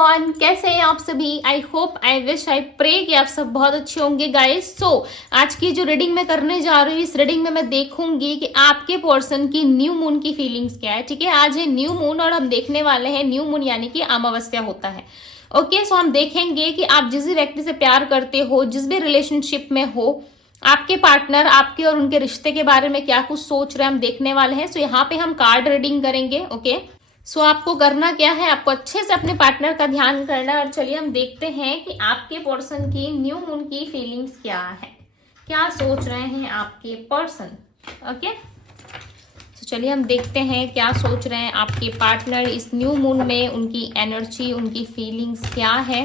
Everyone, कैसे हैं आप सभी। I hope, I wish, I pray कि आप सब बहुत अच्छे होंगे गाइस। आज की जो रीडिंग मैं करने जा रही हूँ, इस रीडिंग में मैं देखूंगी कि आपके पर्सन की न्यू मून की फीलिंग्स क्या है। ठीक है, आज है न्यू मून और हम देखने वाले हैं न्यू मून यानी कि अमावस्या होता है। ओके, सो हम देखेंगे कि आप जिस भी व्यक्ति से प्यार करते हो, जिस भी रिलेशनशिप में हो, आपके पार्टनर आपके और उनके रिश्ते के बारे में क्या कुछ सोच रहे हैं, हम देखने वाले हैं। सो यहाँ पे हम कार्ड रीडिंग करेंगे। ओके, सो आपको करना क्या है, आपको अच्छे से अपने पार्टनर का ध्यान करना है। और चलिए हम देखते हैं कि आपके पर्सन की न्यू मून की फीलिंग्स क्या है, क्या सोच रहे हैं आपके पर्सन। ओके, तो चलिए हम देखते हैं क्या सोच रहे हैं आपके पार्टनर इस न्यू मून में, उनकी एनर्जी, उनकी फीलिंग्स क्या है।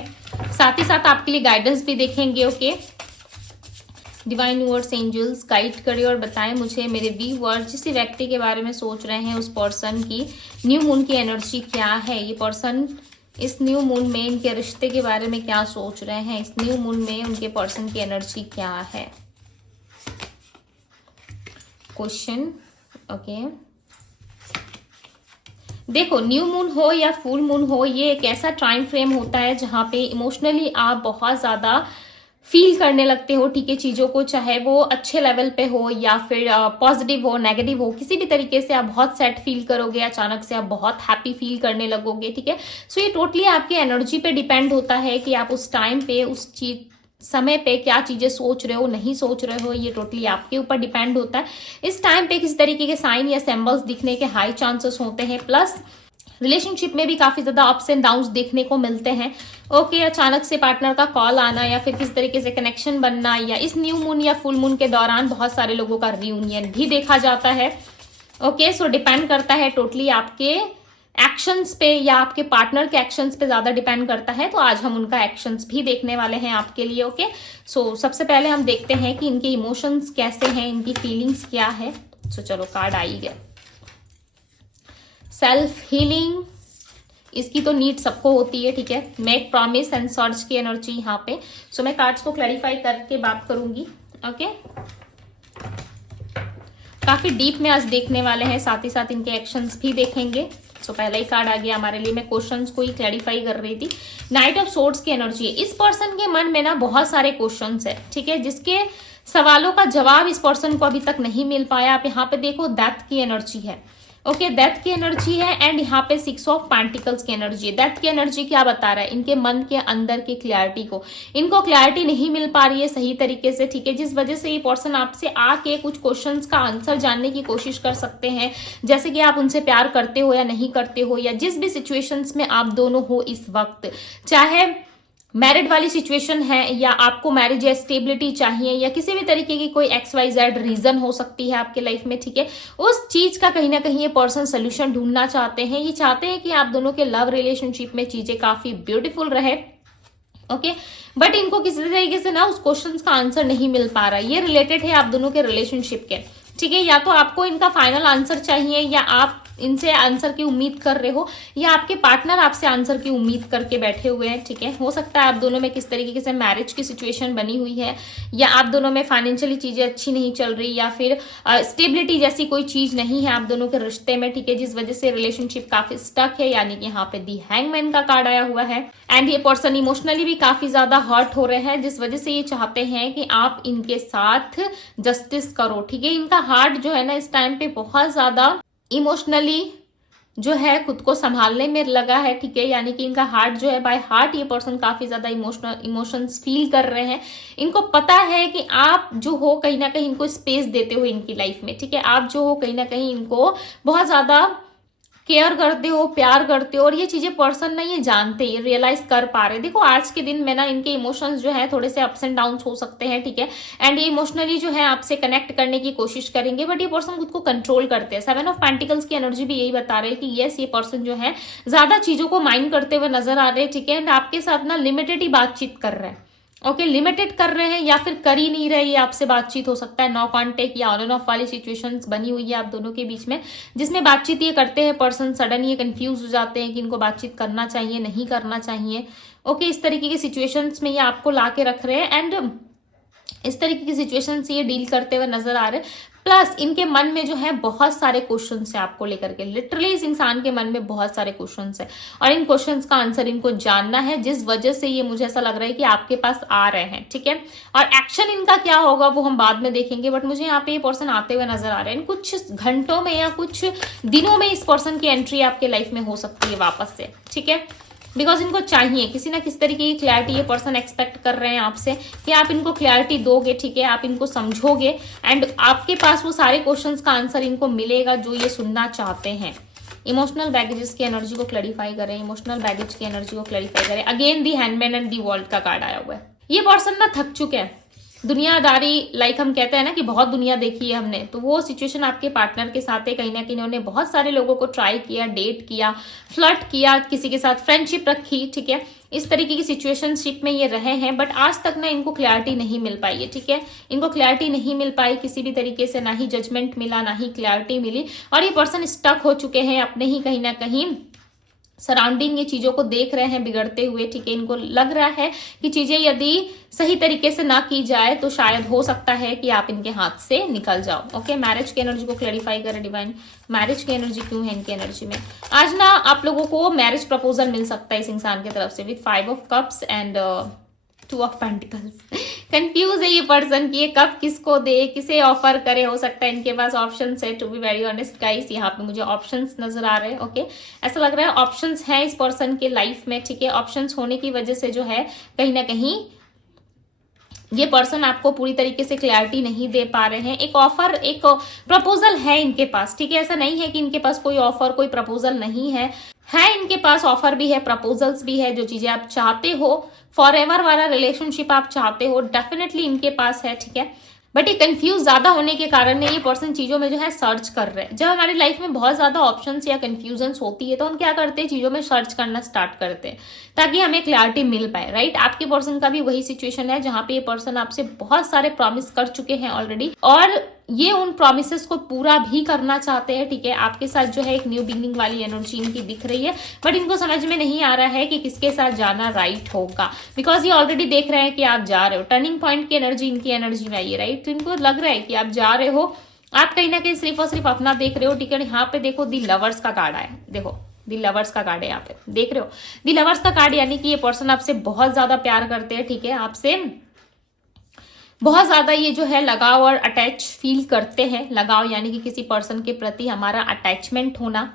साथ ही साथ आपके लिए गाइडेंस भी देखेंगे। Okay, divine universe angels guide करें और बताएं मुझे, मेरे व्यूअर्स जिस व्यक्ति के बारे में सोच रहे हैं उस पर्सन की न्यू मून की एनर्जी क्या है। ये पर्सन इस न्यू मून में इनके रिश्ते के बारे में क्या सोच रहे हैं, इस न्यू मून में उनके पर्सन की एनर्जी क्या है। क्वेश्चन। ओके, देखो, न्यू मून हो या फुल मून हो, ये एक ऐसा टाइम फ्रेम होता है जहां पे इमोशनली आप बहुत ज्यादा फील करने लगते हो। ठीक है, चीजों को, चाहे वो अच्छे लेवल पे हो या फिर पॉजिटिव हो, नेगेटिव हो, किसी भी तरीके से आप बहुत सैड फील करोगे, अचानक से आप बहुत हैप्पी फील करने लगोगे। ठीक है, सो ये टोटली आपकी एनर्जी पे डिपेंड होता है कि आप उस टाइम पे, उस चीज समय पे क्या चीजें सोच रहे हो, नहीं सोच रहे हो, ये टोटली आपके ऊपर डिपेंड होता है। इस टाइम पे किस तरीके के साइन या सिंबल्स दिखने के हाई चांसेस होते हैं। प्लस रिलेशनशिप में भी काफी ज्यादा अप्स एंड डाउन्स देखने को मिलते हैं। ओके, अचानक से पार्टनर का कॉल आना या फिर किस तरीके से कनेक्शन बनना, या इस न्यू मून या फुल मून के दौरान बहुत सारे लोगों का रियूनियन भी देखा जाता है। ओके, सो डिपेंड करता है टोटली आपके एक्शंस पे या आपके पार्टनर के एक्शंस पे ज्यादा डिपेंड करता है। तो आज हम उनका एक्शंस भी देखने वाले हैं आपके लिए। ओके, सो सबसे पहले हम देखते हैं कि इनके इमोशंस कैसे हैं, इनकी फीलिंग्स क्या है। सो चलो, कार्ड आई गया। सेल्फ हीलिंग, इसकी तो नीड सबको होती है। ठीक है, मेक प्रॉमिस एंड सर्च की एनर्जी यहाँ पे। सो मैं कार्ड्स को क्लैरिफाई करके बात करूंगी। ओके, काफी डीप में आज देखने वाले हैं, साथ ही साथ इनके एक्शंस भी देखेंगे। सो पहला ही कार्ड आ गया हमारे लिए। मैं क्वेश्चंस को ही क्लैरिफाई कर रही थी। नाइट ऑफ सोर्ड्स की एनर्जी है। इस पर्सन के मन में ना बहुत सारे क्वेश्चंस है, ठीक है, जिसके सवालों का जवाब इस पर्सन को अभी तक नहीं मिल पाया। आप यहाँ पे देखो, डेथ की एनर्जी है। ओके, डेथ की एनर्जी है एंड यहाँ पे 6 ऑफ पेंटिकल्स की एनर्जी है। डेथ की एनर्जी क्या बता रहा है, इनके मन के अंदर की क्लैरिटी को, इनको क्लैरिटी नहीं मिल पा रही है सही तरीके से। ठीक है, जिस वजह से ये पर्सन आपसे आके कुछ क्वेश्चंस का आंसर जानने की कोशिश कर सकते हैं, जैसे कि आप उनसे प्यार करते हो या नहीं करते हो, या जिस भी सिचुएशंस में आप दोनों हो इस वक्त, चाहे मैरिड वाली सिचुएशन है या आपको मैरिज या स्टेबिलिटी चाहिए, या किसी भी तरीके की कोई XYZ रीजन हो सकती है आपके लाइफ में। ठीक है, उस चीज का कहीं ना कहीं ये पर्सन सोल्यूशन ढूंढना चाहते हैं। ये चाहते हैं कि आप दोनों के लव रिलेशनशिप में चीजें काफी ब्यूटीफुल रहे। ओके, बट इनको किसी तरीके से ना उस क्वेश्चन का आंसर नहीं मिल पा रहा है। ये रिलेटेड है आप दोनों के रिलेशनशिप के। ठीक है, या तो आपको इनका फाइनल आंसर चाहिए, या आप इनसे आंसर की उम्मीद कर रहे हो, या आपके पार्टनर आपसे आंसर की उम्मीद करके बैठे हुए हैं। ठीक है, हो सकता है आप दोनों में किस तरीके से मैरिज की सिचुएशन बनी हुई है, या आप दोनों में फाइनेंशियली चीजें अच्छी नहीं चल रही, या फिर स्टेबिलिटी जैसी कोई चीज नहीं है आप दोनों के रिश्ते में। ठीक है, जिस वजह से रिलेशनशिप काफी स्टक है, यानी कि यहाँ पे दी हैंगमैन का कार्ड आया हुआ है। एंड ये पर्सन इमोशनली भी काफी ज्यादा हर्ट हो रहे हैं, जिस वजह से ये चाहते हैं कि आप इनके साथ जस्टिस करो। ठीक है, इनका हार्ट जो है ना इस टाइम पे बहुत ज्यादा इमोशनली जो है खुद को संभालने में लगा है। ठीक है, यानी कि इनका हार्ट जो है, बाय हार्ट ये पर्सन काफी ज्यादा इमोशंस फील कर रहे हैं। इनको पता है कि आप जो हो कहीं ना कहीं इनको स्पेस देते हो इनकी लाइफ में। ठीक है, आप जो हो कहीं ना कहीं इनको बहुत ज्यादा केयर करते हो, प्यार करते हो, और ये चीजें पर्सन ना ये जानते हैं, रियलाइज कर पा रहे। देखो, आज के दिन में ना इनके इमोशंस जो है थोड़े से अप्स एंड डाउन्स हो सकते हैं। ठीक है, एंड ये इमोशनली जो है आपसे कनेक्ट करने की कोशिश करेंगे, बट ये पर्सन खुद को कंट्रोल करते हैं। 7 ऑफ पेंटिकल्स की एनर्जी भी यही बता रहे हैं कि यस, ये पर्सन जो है ज्यादा चीजों को माइंड करते हुए नजर आ रहे हैं। ठीक है, एंड आपके साथ ना लिमिटेड ही बातचीत कर रहे हैं। ओके, लिमिटेड कर रहे हैं या फिर कर ही नहीं रहे, ये आपसे बातचीत हो सकता है। नो कांटेक्ट या ऑन एंड ऑफ वाली सिचुएशंस बनी हुई है आप दोनों के बीच में, जिसमें बातचीत ये करते हैं पर्सन, सडन ये कंफ्यूज हो जाते हैं कि इनको बातचीत करना चाहिए, नहीं करना चाहिए। ओके, इस तरीके की सिचुएशंस में ये आपको ला के रख रहे हैं, एंड इस तरीके की सिचुएशन से ये डील करते हुए नजर आ रहे हैं। प्लस इनके मन में जो है बहुत सारे क्वेश्चंस है आपको लेकर के, लिटरली इस इंसान के मन में बहुत सारे क्वेश्चंस है और इन क्वेश्चंस का आंसर इनको जानना है, जिस वजह से ये मुझे ऐसा लग रहा है कि आपके पास आ रहे हैं, ठीक है। और एक्शन इनका क्या होगा वो हम बाद में देखेंगे, बट मुझे यहाँ पे ये पर्सन आते हुए नजर आ रहे हैं। कुछ घंटों में या कुछ दिनों में इस पर्सन की एंट्री आपके लाइफ में हो सकती है वापस से, ठीक है। बिकॉज इनको चाहिए किसी ना किसी तरीके की क्लैरिटी, ये पर्सन एक्सपेक्ट कर रहे हैं आपसे कि आप इनको क्लैरिटी दोगे, ठीक है, आप इनको समझोगे एंड आपके पास वो सारे क्वेश्चंस का आंसर इनको मिलेगा जो ये सुनना चाहते हैं। इमोशनल बैगेजेस की एनर्जी को क्लैरिफाई करें, इमोशनल बैगेज की एनर्जी को क्लैरिफाई करें। Again the handman and the world का कार्ड आया हुआ है। ये पर्सन ना थक चुके हैं दुनियादारी, लाइक हम कहते हैं ना कि बहुत दुनिया देखी है हमने, तो वो सिचुएशन आपके पार्टनर के साथ है। कहीं ना कहीं उन्होंने बहुत सारे लोगों को ट्राई किया, डेट किया, फ्लर्ट किया, किसी के साथ फ्रेंडशिप रखी, ठीक है, इस तरीके की सिचुएशनशिप में ये रहे हैं, बट आज तक ना इनको क्लैरिटी नहीं मिल पाई है, ठीक है। इनको क्लैरिटी नहीं मिल पाई किसी भी तरीके से, ना ही जजमेंट मिला, ना ही क्लैरिटी मिली और ये पर्सन स्टक हो चुके हैं अपने ही कहीं ना कहीं सराउंडिंग, ये चीजों को देख रहे हैं बिगड़ते हुए, ठीक है। इनको लग रहा है कि चीजें यदि सही तरीके से ना की जाए तो शायद हो सकता है कि आप इनके हाथ से निकल जाओ। ओके, मैरिज की एनर्जी को क्लैरिफाई करें डिवाइन, मैरिज की एनर्जी क्यों है इनकी एनर्जी में। आज ना आप लोगों को मैरिज प्रपोजल मिल सकता है इस इंसान की तरफ से with 5 of cups and 2 of pentacles. Confuse है ये पर्सन कि ये कब किसको दे, किसे ऑफर करे, हो सकता है इनके पास ऑप्शंस है। To be very honest guys, यहाँ पे मुझे ऑप्शंस नजर आ रहे हैं। ओके, ऐसा लग रहा है ऑप्शंस हैं इस पर्सन के लाइफ में, ठीक है। ऑप्शंस होने की वजह से जो है कहीं ना कहीं ये पर्सन आपको पूरी तरीके से क्लैरिटी नहीं दे पा रहे हैं। एक ऑफर, एक प्रपोजल है इनके पास, ठीक है। ऐसा नहीं है कि इनके पास कोई ऑफर, कोई प्रपोजल नहीं है इनके पास ऑफर भी है, प्रपोजल्स भी है। जो चीजें आप चाहते हो, फॉर एवर वाला रिलेशनशिप आप चाहते हो, डेफिनेटली इनके पास है, ठीक है। बट ये कंफ्यूज ज्यादा होने के कारण ये पर्सन चीजों में जो है सर्च कर रहे हैं। जब हमारी लाइफ में बहुत ज्यादा ऑप्शंस या कंफ्यूजन्स होती है तो हम क्या करते हैं, चीजों में सर्च करना स्टार्ट करते हैं ताकि हमें क्लैरिटी मिल पाए, राइट। आपके पर्सन का भी वही सिचुएशन है जहां पे ये पर्सन आपसे बहुत सारे प्रॉमिस कर चुके हैं ऑलरेडी और ये उन प्रॉमिसेस को पूरा भी करना चाहते हैं, ठीक है। आपके साथ जो है एक न्यू बिगिनिंग वाली एनर्जी इनकी दिख रही है, बट इनको समझ में नहीं आ रहा है कि किसके साथ जाना राइट होगा, बिकॉज ये ऑलरेडी देख रहे हैं कि आप जा रहे हो। टर्निंग पॉइंट की एनर्जी इनकी एनर्जी में आई है, राइट। तो इनको लग रहा है कि आप जा रहे हो, आप कहीं ना कहीं सिर्फ और सिर्फ अपना देख रहे हो, ठीक है। यहाँ पे देखो दी लवर्स का कार्ड आया, देखो दी लवर्स का कार्ड है, यहाँ पे देख रहे हो दी लवर्स का कार्ड, यानी कि ये पर्सन आपसे बहुत ज्यादा प्यार करते हैं, ठीक है। आपसे बहुत ज्यादा ये जो है लगाव और अटैच फील करते हैं। लगाव यानी कि किसी पर्सन के प्रति हमारा अटैचमेंट होना,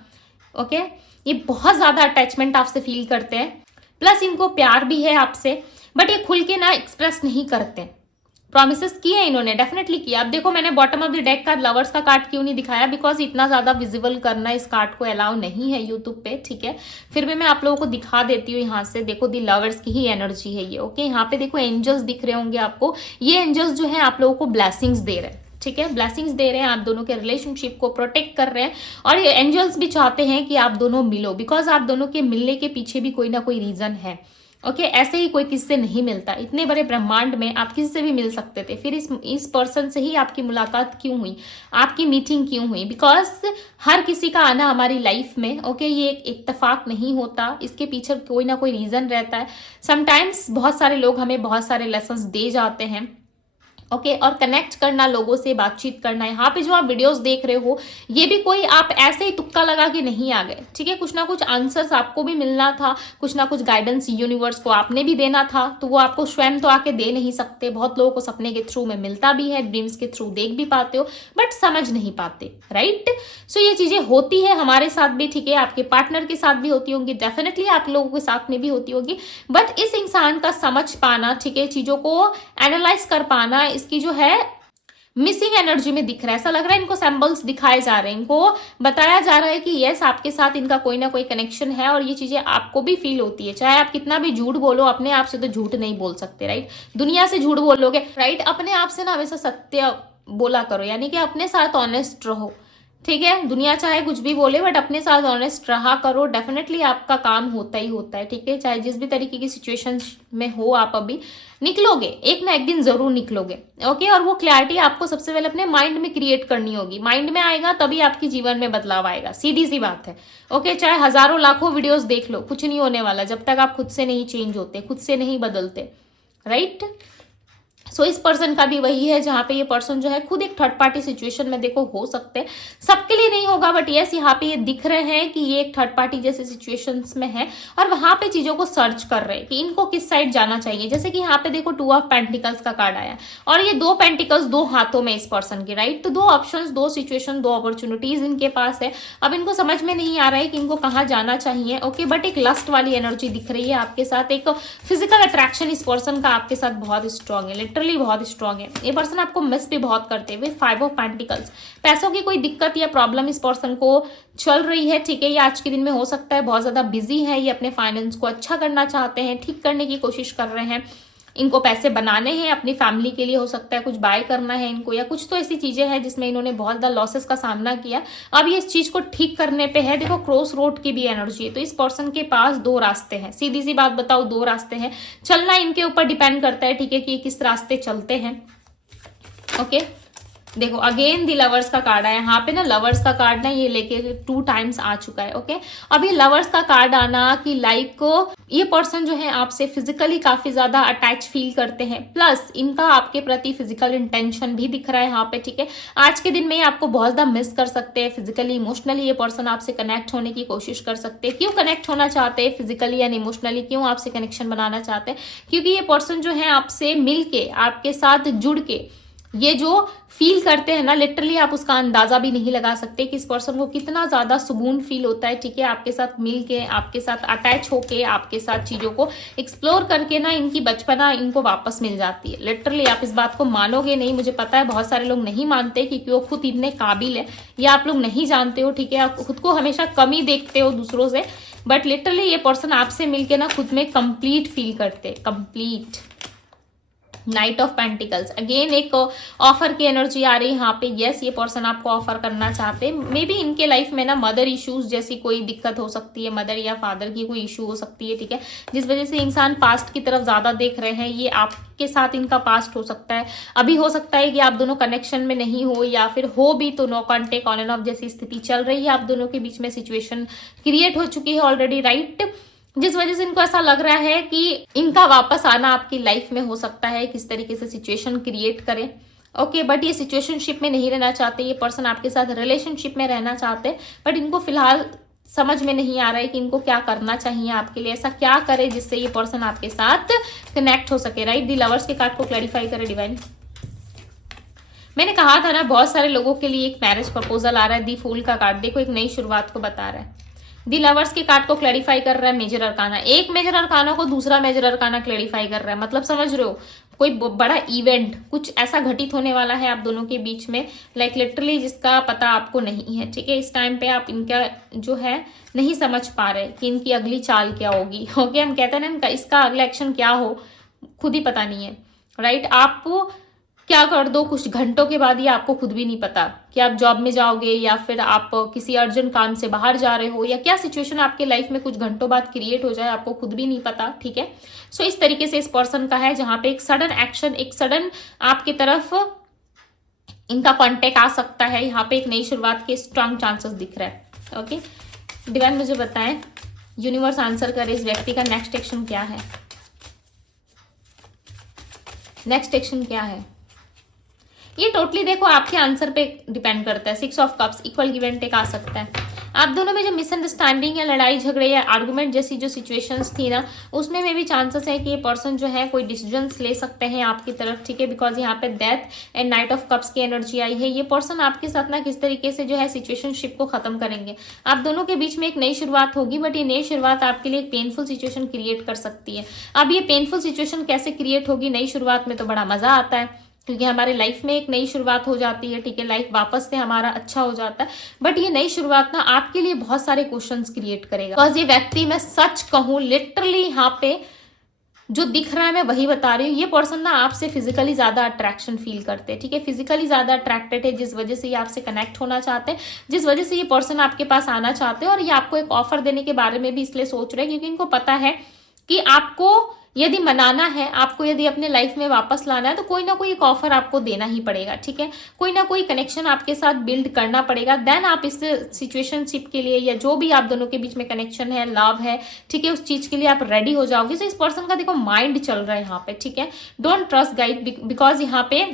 ओके। ये बहुत ज्यादा अटैचमेंट आपसे फील करते हैं, प्लस इनको प्यार भी है आपसे, बट ये खुल के ना एक्सप्रेस नहीं करते। प्रॉमिसेस किए इन्होंने, डेफिनेटली किया। अब देखो मैंने बॉटम ऑफ द डेक का लवर्स का कार्ड क्यों नहीं दिखाया, बिकॉज इतना ज्यादा विजिबल करना इस कार्ड को अलाउ नहीं है यूट्यूब पे, ठीक है। फिर भी मैं आप लोगों को दिखा देती हूँ यहाँ से। देखो दी लवर्स की ही एनर्जी है ये, ओके। यहाँ पे देखो एंजल्स दिख रहे होंगे आपको, ये एंजल्स जो है आप लोगों को ब्लेसिंग्स दे रहे हैं, ठीक है। ब्लेसिंग्स दे रहे हैं, आप दोनों के रिलेशनशिप को प्रोटेक्ट कर रहे हैं और ये एंजल्स भी चाहते हैं कि आप दोनों मिलो, बिकॉज आप दोनों के मिलने के पीछे भी कोई ना कोई रीजन है, ओके। ऐसे ही कोई किससे नहीं मिलता, इतने बड़े ब्रह्मांड में आप किसी से भी मिल सकते थे, फिर इस पर्सन से ही आपकी मुलाकात क्यों हुई, आपकी मीटिंग क्यों हुई, बिकॉज हर किसी का आना हमारी लाइफ में, ओके, ये एक इत्तेफाक नहीं होता, इसके पीछे कोई ना कोई रीजन रहता है। समटाइम्स बहुत सारे लोग हमें बहुत सारे लेसन्स दे जाते हैं, ओके। और कनेक्ट करना, लोगों से बातचीत करना। यहाँ पे जो आप वीडियोस देख रहे हो ये भी कोई आप ऐसे ही तुक्का लगा के नहीं आ गए, ठीक है। कुछ ना कुछ आंसर्स आपको भी मिलना था, कुछ ना कुछ गाइडेंस यूनिवर्स को आपने भी देना था, तो वो आपको स्वयं तो आके दे नहीं सकते। बहुत लोगों को सपने के थ्रू में मिलता भी है, ड्रीम्स के थ्रू देख भी पाते हो, बट समझ नहीं पाते, राइट। सो ये चीजें होती है हमारे साथ भी, ठीक है। आपके पार्टनर के साथ भी होती होंगी, डेफिनेटली आप लोगों के साथ में भी होती होगी, बट इस इंसान का समझ पाना, ठीक है, चीजों को एनालाइज कर पाना, इसकी जो है मिसिंग एनर्जी में दिख रहा है। ऐसा लग रहा है इनको सैंबल्स दिखाए जा रहे हैं, इनको बताया जा रहा है कि यस आपके साथ इनका कोई ना कोई कनेक्शन है और ये चीजें आपको भी फील होती है। चाहे आप कितना भी झूठ बोलो, अपने आप से तो झूठ नहीं बोल सकते, राइट। दुनिया से झूठ बोलोगे, राइट। अपने आप से ना हमेशा सत्य बोला करो, यानी कि अपने साथ ऑनेस्ट रहो, ठीक है। दुनिया चाहे कुछ भी बोले, बट अपने साथ ऑनेस्ट रहा करो, डेफिनेटली आपका काम होता ही होता है, ठीक है। चाहे जिस भी तरीके की सिचुएशन में हो, आप अभी निकलोगे, एक ना एक दिन जरूर निकलोगे, ओके। और वो क्लैरिटी आपको सबसे पहले अपने माइंड में क्रिएट करनी होगी। माइंड में आएगा तभी आपकी जीवन में बदलाव आएगा, सीधी सी बात है, ओके। चाहे हजारों लाखों वीडियोस देख लो, कुछ नहीं होने वाला जब तक आप खुद से नहीं चेंज होते, खुद से नहीं बदलते, राइट। सो इस पर्सन का भी वही है, जहाँ पे ये पर्सन जो है खुद एक थर्ड पार्टी सिचुएशन में देखो हो सकते हैं, सबके लिए नहीं होगा बट यस यहाँ पे ये दिख रहे हैं कि ये एक थर्ड पार्टी जैसे सिचुएशंस में है और वहां पे चीजों को सर्च कर रहे हैं कि इनको किस साइड जाना चाहिए। जैसे कि यहाँ पे देखो 2 ऑफ पेंटिकल्स का कार्ड आया और ये 2 पेंटिकल्स 2 हाथों में इस पर्सन के, राइट। तो 2 ऑप्शंस, 2 सिचुएशन, 2 अपॉर्चुनिटीज इनके पास है। अब इनको समझ में नहीं आ रहा है कि इनको कहाँ जाना चाहिए, ओके। बट एक लस्ट वाली एनर्जी दिख रही है आपके साथ, एक फिजिकल अट्रैक्शन इस पर्सन का आपके साथ बहुत स्ट्रांग है, लिटरली बहुत स्ट्रांग है। ये पर्सन आपको मिस भी बहुत करते हुए 5 ऑफ पेंटिकल्स, पैसों की कोई दिक्कत या प्रॉब्लम इस पर्सन को चल रही है, ठीक है। ये आज के दिन में हो सकता है बहुत ज्यादा बिजी है, ये अपने फाइनेंस को अच्छा करना चाहते हैं, ठीक करने की कोशिश कर रहे हैं, इनको पैसे बनाने हैं अपनी फैमिली के लिए, हो सकता है कुछ बाय करना है इनको या कुछ तो ऐसी चीजें हैं जिसमें इन्होंने बहुत ज्यादा लॉसेस का सामना किया। अब ये इस चीज को ठीक करने पे है। देखो क्रॉस रोड की भी एनर्जी है, तो इस पर्सन के पास 2 रास्ते हैं। सीधी सी बात बताओ, 2 रास्ते हैं, चलना इनके ऊपर डिपेंड करता है, ठीक है, कि किस रास्ते चलते हैं, ओके। देखो अगेन दी लवर्स का कार्ड आया यहाँ पे ना, लवर्स का कार्ड ना ये लेके 2 टाइम्स आ चुका है, ओके। अब ये लवर्स का कार्ड आना कि लाइक को ये पर्सन जो है आपसे फिजिकली काफी ज्यादा अटैच फील करते हैं, प्लस इनका आपके प्रति फिजिकल इंटेंशन भी दिख रहा है यहाँ पे, ठीक है। आज के दिन में ये आपको बहुत ज्यादा मिस कर सकते हैं, फिजिकली इमोशनली ये पर्सन आपसे कनेक्ट होने की कोशिश कर सकते हैं। क्यों कनेक्ट होना चाहते हैं फिजिकली एंड इमोशनली, क्यों आपसे कनेक्शन बनाना चाहते हैं? क्योंकि ये पर्सन जो है आपसे मिलके, आपके साथ जुड़ के ये जो फील करते हैं ना, लिटरली आप उसका अंदाजा भी नहीं लगा सकते कि इस पर्सन को कितना ज्यादा सुकून फील होता है, ठीक है, आपके साथ मिलके, आपके साथ अटैच होके, आपके साथ चीजों को एक्सप्लोर करके ना, इनकी बचपना इनको वापस मिल जाती है। लिटरली आप इस बात को मानोगे नहीं, मुझे पता है बहुत सारे लोग नहीं मानते क्योंकि वो खुद इतने काबिल है, या आप लोग नहीं जानते हो, ठीक है, आप खुद को हमेशा कमी देखते हो दूसरों से, बट लिटरली ये पर्सन आपसे मिलके ना खुद में कंप्लीट फील करते, complete. Night of pentacles again एक ऑफर की एनर्जी आ रही है यहाँ पे। यस ये पर्सन आपको ऑफर करना चाहते हैं, मे बी इनके लाइफ में ना मदर इश्यूज जैसी कोई दिक्कत हो सकती है, मदर या फादर की कोई इशू हो सकती है, ठीक है, जिस वजह से इंसान पास्ट की तरफ ज्यादा देख रहे हैं। ये आपके साथ इनका पास्ट हो सकता है, अभी हो सकता है कि आप दोनों कनेक्शन में नहीं हो, या फिर हो भी तो no contact, on and off जैसी स्थिति चल रही है, आप दोनों के बीच में सिचुएशन क्रिएट हो चुकी है ऑलरेडी, राइट, जिस वजह से इनको ऐसा लग रहा है कि इनका वापस आना आपकी लाइफ में हो सकता है किस तरीके से सिचुएशन क्रिएट करे, ओके। बट ये सिचुएशनशिप में नहीं रहना चाहते, ये पर्सन आपके साथ रिलेशनशिप में रहना चाहते, बट इनको फिलहाल समझ में नहीं आ रहा है कि इनको क्या करना चाहिए आपके लिए, ऐसा क्या करे जिससे ये पर्सन आपके साथ कनेक्ट हो सके, राइट। दी लवर्स के कार्ड को क्लैरिफाई करे डिवाइन। मैंने कहा था ना बहुत सारे लोगों के लिए एक मैरिज प्रपोजल आ रहा है। दी फूल का कार्ड देखो एक नई शुरुआत को बता रहा है। दी लवर्स के कार्ड को क्लैरिफाई कर रहा है मेजर अरकाना, एक मेजर अरकाना को दूसरा मेजर अरकाना क्लैरिफाई कर रहा है, मतलब समझ रहे हो कोई बड़ा इवेंट कुछ ऐसा घटित होने वाला है आप दोनों के बीच में, लाइक लिटरली जिसका पता आपको नहीं है, ठीक है। इस टाइम पे आप इनका जो है नहीं समझ पा रहे कि इनकी अगली चाल क्या होगी, ओके। हम कहते हैं ना इनका इसका अगला एक्शन क्या हो खुद ही पता नहीं है, राइट। आप क्या कर दो कुछ घंटों के बाद, ये आपको खुद भी नहीं पता कि आप जॉब में जाओगे या फिर आप किसी अर्जेंट काम से बाहर जा रहे हो, या क्या सिचुएशन आपके लाइफ में कुछ घंटों बाद क्रिएट हो जाए, आपको खुद भी नहीं पता, ठीक है। सो इस तरीके से इस पर्सन का है जहां पे एक सडन एक्शन, एक सडन आपकी तरफ इनका कॉन्टेक्ट आ सकता है। यहाँ पे एक नई शुरुआत के स्ट्रांग चांसेस दिख रहा है, ओके। डिवाइन मुझे बताएं, यूनिवर्स आंसर करे इस व्यक्ति का नेक्स्ट एक्शन क्या है, नेक्स्ट एक्शन क्या है। ये टोटली देखो आपके आंसर पे डिपेंड करता है। 6 of cups equal give and take आ सकता है। आप दोनों में जो मिसअंडरस्टैंडिंग या लड़ाई झगड़े या आर्गुमेंट जैसी जो सिचुएशंस थी ना, उसमें भी चांसेस है कि ये पर्सन जो है कोई डिसीजंस ले सकते हैं आपकी तरफ, ठीक है, बिकॉज यहाँ पे death and night of cups की एनर्जी आई है। ये पर्सन आपके साथ ना किस तरीके से जो है सिचुएशनशिप को खत्म करेंगे। आप दोनों के बीच में एक नई शुरुआत होगी, बट ये नई शुरुआत आपके लिए एक पेनफुल सिचुएशन क्रिएट कर सकती है। अब ये पेनफुल सिचुएशन कैसे क्रिएट होगी, नई शुरुआत में तो बड़ा मजा आता है क्योंकि हमारे लाइफ में एक नई शुरुआत हो जाती है, ठीक है, लाइफ वापस से हमारा अच्छा हो जाता है। बट ये नई शुरुआत ना आपके लिए बहुत सारे क्वेश्चंस क्रिएट करेगा, बिकॉज ये व्यक्ति, मैं सच कहूं लिटरली यहाँ पे जो दिख रहा है मैं वही बता रही हूँ, ये पर्सन ना आपसे फिजिकली ज्यादा अट्रैक्शन फील करते हैं, ठीक है, फिजिकली ज्यादा अट्रैक्टेड है, जिस वजह से ये आपसे कनेक्ट होना चाहते हैं, जिस वजह से ये पर्सन आपके पास आना चाहते हैं। और ये आपको एक ऑफर देने के बारे में भी इसलिए सोच रहे हैं क्योंकि इनको पता है कि आपको यदि मनाना है आपको, यदि अपने लाइफ में वापस लाना है, तो कोई ना कोई एक ऑफर आपको देना ही पड़ेगा, ठीक है। कोई ना कोई कनेक्शन आपके साथ बिल्ड करना पड़ेगा, देन आप इस सिचुएशनशिप के लिए या जो भी आप दोनों के बीच में कनेक्शन है, लव है, ठीक है, उस चीज के लिए आप रेडी हो जाओगे। तो इस पर्सन का देखो माइंड चल रहा है यहाँ पे, ठीक है। डोंट ट्रस्ट गाइड, बिकॉज यहाँ पे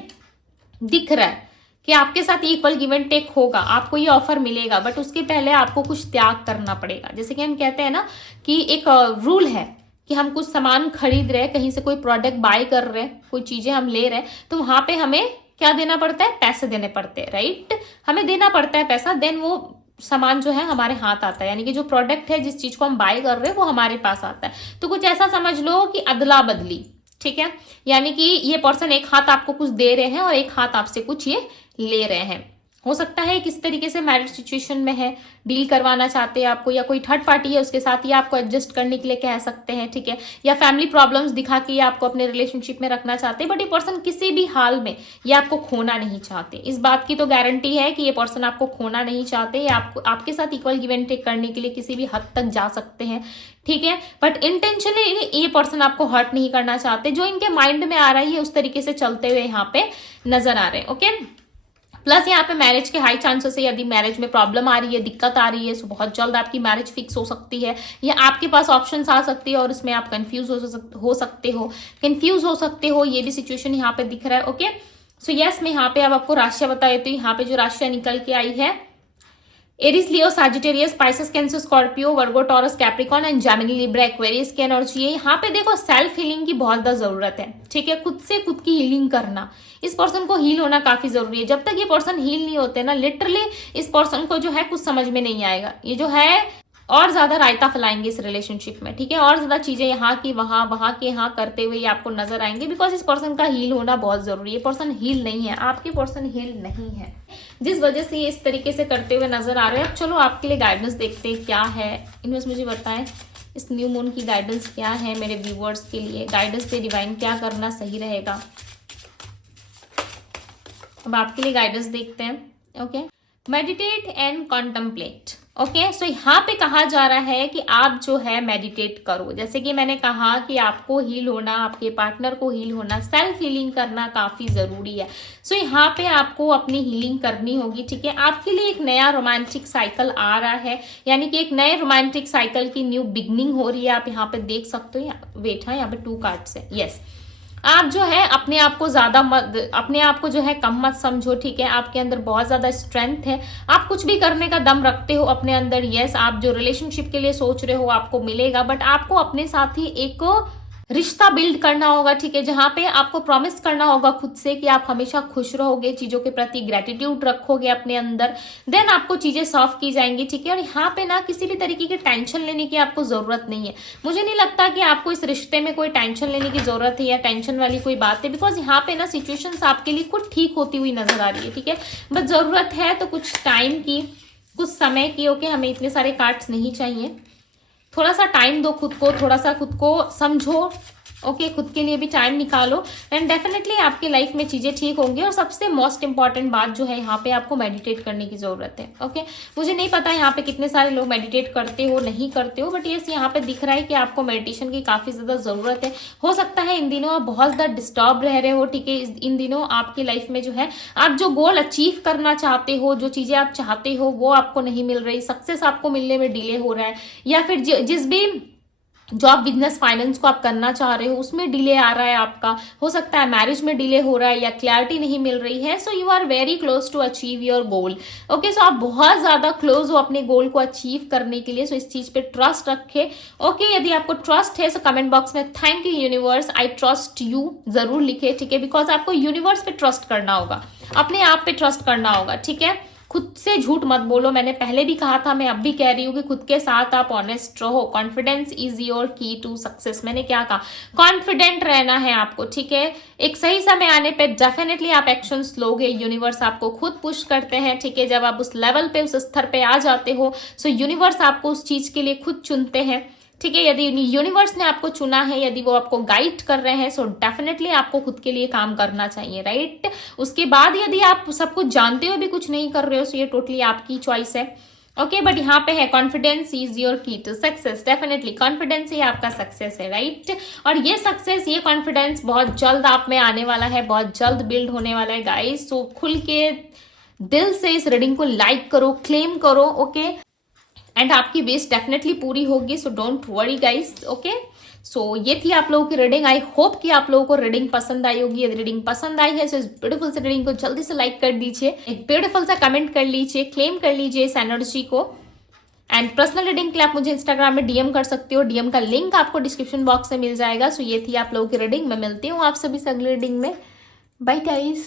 दिख रहा है कि आपके साथ इक्वल गिव एंड टेक होगा, आपको ये ऑफर मिलेगा, बट उसके पहले आपको कुछ त्याग करना पड़ेगा। जैसे कि हम कहते हैं ना कि एक रूल है कि हम कुछ सामान खरीद रहे हैं, कहीं से कोई प्रोडक्ट बाय कर रहे हैं, कोई चीजें हम ले रहे हैं, तो वहां पे हमें क्या देना पड़ता है, पैसे देने पड़ते हैं, राइट। हमें देना पड़ता है पैसा, देन वो सामान जो है हमारे हाथ आता है, यानी कि जो प्रोडक्ट है, जिस चीज को हम बाय कर रहे हैं, वो हमारे पास आता है। तो कुछ ऐसा समझ लो कि अदला बदली, ठीक है, यानी कि ये पर्सन एक हाथ आपको कुछ दे रहे हैं और एक हाथ आपसे कुछ ये ले रहे हैं। हो सकता है किस तरीके से मैरिज सिचुएशन में है, डील करवाना चाहते हैं आपको, या कोई थर्ड पार्टी है उसके साथ, ये आपको एडजस्ट करने के लिए कह सकते हैं, ठीक है, या फैमिली प्रॉब्लम्स दिखा के ये आपको अपने रिलेशनशिप में रखना चाहते हैं। बट ये पर्सन किसी भी हाल में ये आपको खोना नहीं चाहते, इस बात की तो गारंटी है कि ये पर्सन आपको खोना नहीं चाहते, ये आपको आपके साथ इक्वल गिव एंड टेक करने के लिए किसी भी हद तक जा सकते हैं, ठीक है। बट इंटेंशनली ये पर्सन आपको हर्ट नहीं करना चाहते, जो इनके माइंड में आ रहा है उस तरीके से चलते हुए यहाँ पे नजर आ रहे हैं, ओके। प्लस यहाँ पे मैरिज के हाई चांसेस है, यदि मैरिज में प्रॉब्लम आ रही है, दिक्कत आ रही है, तो बहुत जल्द आपकी मैरिज फिक्स हो सकती है, या आपके पास ऑप्शंस आ सकती है और उसमें आप कंफ्यूज हो सकते हो, ये भी सिचुएशन यहाँ पे दिख रहा है, ओके। सो यस, मैं यहाँ पे अब आपको राशियां बता देती हूँ। यहाँ पे जो राशियां निकल के आई है, Aries, Leo, Sagittarius, Pisces, Cancer, Scorpio, Virgo, Taurus, Capricorn and Gemini, Libra, Aquarius की एनर्जी है। यहाँ पे देखो सेल्फ हीलिंग की बहुत ज्यादा जरूरत है, ठीक है, खुद से खुद की हीलिंग करना, इस पर्सन को हील होना काफी जरूरी है। जब तक ये पर्सन हील नहीं होते ना, लिटरली इस पर्सन को जो है कुछ समझ में नहीं आएगा, ये जो है और ज्यादा रायता फैलाएंगे इस रिलेशनशिप में, ठीक है, और ज्यादा चीजें यहाँ की वहां, वहां के यहाँ करते हुए ये आपको नजर आएंगे, बिकॉज इस पर्सन का हील होना बहुत जरूरी है। पर्सन हील नहीं है, आपके पर्सन हील नहीं है, जिस वजह से ये इस तरीके से करते हुए नजर आ रहे हैं। अब चलो आपके लिए गाइडेंस देखते हैं क्या है, इनमें मुझे बताएं इस न्यू मून की गाइडेंस क्या है मेरे व्यूवर्स के लिए। गाइडेंस पे डिवाइन क्या करना सही रहेगा, अब आपके लिए गाइडेंस देखते हैं, okay. Meditate and contemplate, okay. So यहाँ पे कहा जा रहा है कि आप जो है मेडिटेट करो, जैसे कि मैंने कहा कि आपको हील होना, आपके पार्टनर को हील होना, सेल्फ हीलिंग करना काफी जरूरी है। सो यहाँ पे आपको अपनी हीलिंग करनी होगी, ठीक है। आपके लिए एक नया रोमांटिक साइकिल आ रहा है, यानी कि एक नए रोमांटिक साइकिल की न्यू बिगनिंग हो रही है। आप यहाँ पे देख सकते हो, वेट है यहाँ पे 2 कार्ड्स है, यस। आप जो है अपने आप को ज्यादा मत, अपने आप को जो है कम मत समझो, ठीक है। आपके अंदर बहुत ज्यादा स्ट्रेंथ है, आप कुछ भी करने का दम रखते हो अपने अंदर। यस, आप जो रिलेशनशिप के लिए सोच रहे हो आपको मिलेगा, बट आपको अपने साथ ही एक रिश्ता बिल्ड करना होगा, ठीक है, जहां पे आपको प्रॉमिस करना होगा खुद से कि आप हमेशा खुश रहोगे, चीजों के प्रति ग्रेटिट्यूड रखोगे अपने अंदर, देन आपको चीजें सॉल्व की जाएंगी, ठीक है। और यहाँ पे ना किसी भी तरीके की टेंशन लेने की आपको जरूरत नहीं है। मुझे नहीं लगता कि आपको इस रिश्ते में कोई टेंशन लेने की जरूरत है या टेंशन वाली कोई बात है, बिकॉज यहाँ पे ना सिचुएशंस आपके लिए खुद ठीक होती हुई नजर आ रही है, ठीक है। बस जरूरत है तो कुछ टाइम की, कुछ समय की, ओके। हमें इतने सारे कार्ड्स नहीं चाहिए, थोड़ा सा टाइम दो खुद को, थोड़ा सा खुद को समझो, ओके, खुद के लिए भी टाइम निकालो, एंड डेफिनेटली आपकी लाइफ में चीजें ठीक होंगी। और सबसे मोस्ट इंपॉर्टेंट बात जो है, यहाँ पे आपको मेडिटेट करने की जरूरत है, ओके। मुझे नहीं पता यहाँ पे कितने सारे लोग मेडिटेट करते हो नहीं करते हो, बट यस यहाँ पे दिख रहा है कि आपको मेडिटेशन की काफी ज्यादा जरूरत है। हो सकता है इन दिनों आप बहुत ज्यादा डिस्टर्ब रह रहे हो, ठीक है। इन दिनों आपकी लाइफ में जो है आप जो गोल अचीव करना चाहते हो, जो चीजें आप चाहते हो वो आपको नहीं मिल रही, सक्सेस आपको मिलने में डिले हो रहा है, या फिर जिस भी जॉब, बिजनेस, फाइनेंस को आप करना चाह रहे हो उसमें डिले आ रहा है आपका। हो सकता है मैरिज में डिले हो रहा है या क्लैरिटी नहीं मिल रही है। So you are very close to achieve your goal, okay. So आप बहुत ज्यादा क्लोज हो अपने गोल को अचीव करने के लिए। सो इस चीज पे ट्रस्ट रखे, ओके। यदि आपको ट्रस्ट है तो कमेंट बॉक्स में thank you universe, I trust you जरूर लिखे, ठीक है, बिकॉज आपको यूनिवर्स पे ट्रस्ट करना होगा, अपने आप पे ट्रस्ट करना होगा, ठीक है। खुद से झूठ मत बोलो, मैंने पहले भी कहा था, मैं अब भी कह रही हूँ कि खुद के साथ आप ऑनेस्ट रहो। कॉन्फिडेंस इज योर की टू सक्सेस। मैंने क्या कहा, कॉन्फिडेंट रहना है आपको, ठीक है। एक सही समय आने पे डेफिनेटली आप एक्शंस लोगे, यूनिवर्स आपको खुद पुश करते हैं, ठीक है। जब आप उस लेवल पे, उस स्तर पे आ जाते हो, सो यूनिवर्स आपको उस चीज के लिए खुद चुनते हैं, ठीक है। यदि यूनिवर्स ने आपको चुना है, यदि वो आपको गाइड कर रहे हैं, सो डेफिनेटली आपको खुद के लिए काम करना चाहिए, राइट। उसके बाद यदि आप सब कुछ जानते हो भी कुछ नहीं कर रहे हो, सो ये टोटली आपकी चॉइस है, ओके बट यहाँ पे है कॉन्फिडेंस इज योर की टू सक्सेस। डेफिनेटली कॉन्फिडेंस ही आपका सक्सेस है, राइट। और ये सक्सेस, ये कॉन्फिडेंस बहुत जल्द आप में आने वाला है, बहुत जल्द बिल्ड होने वाला है गाइस। सो खुल के दिल से इस रीडिंग को लाइक करो, क्लेम करो, ओके। एंड आपकी बेस डेफिनेटली पूरी होगी, so don't worry guys, okay. So ये थी आप लोगों की रीडिंग। आई होप कि आप लोगों को रीडिंग पसंद आई होगी। यदि रीडिंग पसंद आई है तो इस ब्यूटीफुल से रीडिंग को जल्दी से लाइक कर दीजिए, एक ब्यूटीफुल सा कमेंट कर लीजिए, क्लेम कर लीजिए इस एनर्जी को। एंड पर्सनल रीडिंग के लिए आप मुझे इंस्टाग्राम में डीएम कर सकते हो, डीएम का लिंक आपको डिस्क्रिप्शन बॉक्स में मिल जाएगा। सो ये थी आप लोगों की रीडिंग। मैं मिलती हूँ आप सभी से अगली रीडिंग में। Bye guys.